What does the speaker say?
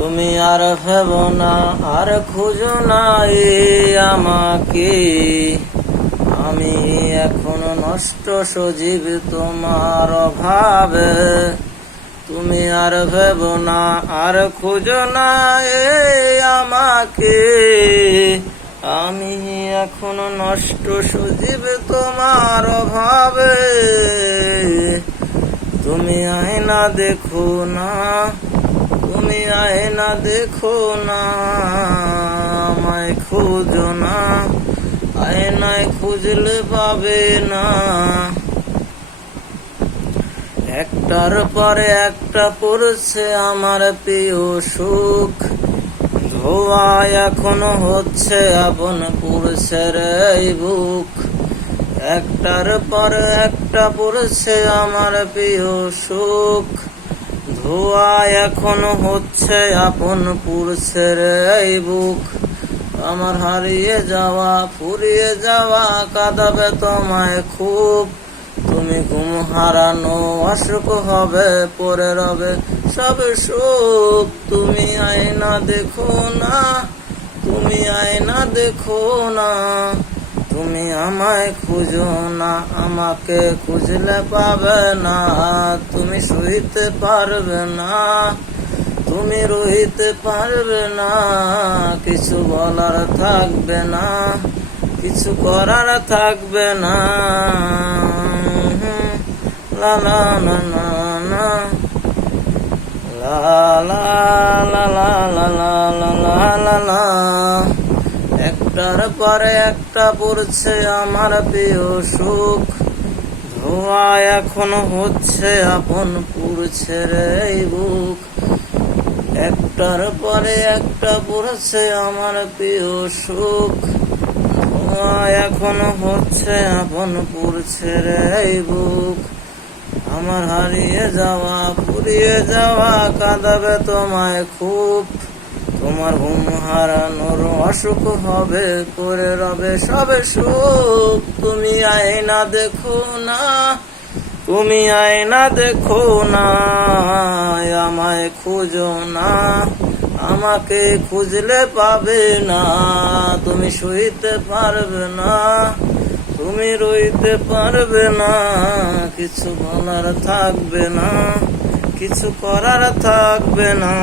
তুমি আর ভেবো না, আর খুঁজো না আমাকে। আমি এখনো নষ্ট সজীব তোমার অভাবে। তুমি আর ভেবো না, আর খুঁজো না আমাকে। আমি এখনো নষ্ট সজীব তোমার অভাবে। তুমি আয়না দেখো না, তুমি আয়না দেখো না, আমায় খুঁজো না, আয়নায় খুঁজলে পাবে না। একটার পরে একটা পড়ছে আমার প্রিয় সুখ, ধোয়া এখনো হচ্ছে আপন পুরুষের এই বুক। একটার পরে একটা পড়ছে আমার প্রিয় সুখ, ধোয়া এখনো হচ্ছে আপন পুরুষের এই বুক। আমার হারিয়ে যাওয়া ফুরিয়ে যাওয়া কাঁদাবে তোমায় খুব। তুমি ঘুম হারানো অসুখ হবে, পরে রবে সব সুখ। তুমি আয়না দেখো না, তুমি আয়না দেখো না, তুমি আমায় খুঁজো না, আমাকে খুঁজলে পাবে না। তুমি সইতে পারবে না, তুমি রইতে পারবে না, কিছু বলার থাকবে না, কিছু করার থাকবে না। লা লা না না না, লা লা লা লা লা লা লা লা লা। একটার পরে একটা পড়ছে আমার প্রিয় সুখ, ধোঁয়া এখনো হচ্ছে আপন পুরুষের এই বুক। একটার পরে একটা পড়ছে আমার প্রিয় সুখ, ধোঁয়া এখনো হচ্ছে আপন পুরুষের এই বুক। আমার হারিয়ে যাওয়া ফুরিয়ে যাওয়া কাঁদাবে তোমায় খুব। তোমার ঘুম হারানোর অসুখ হবে, পরে রবে সবে সুখ। তুমি আয়না দেখো না, তুমি আয়না দেখো না, আমায় খুঁজো না, আমাকে খুঁজলে পাবে না। তুমি সইতে পারবে না, তুমি রইতে পারবে না, কিছু বলার থাকবে না, কিছু করার থাকবে না।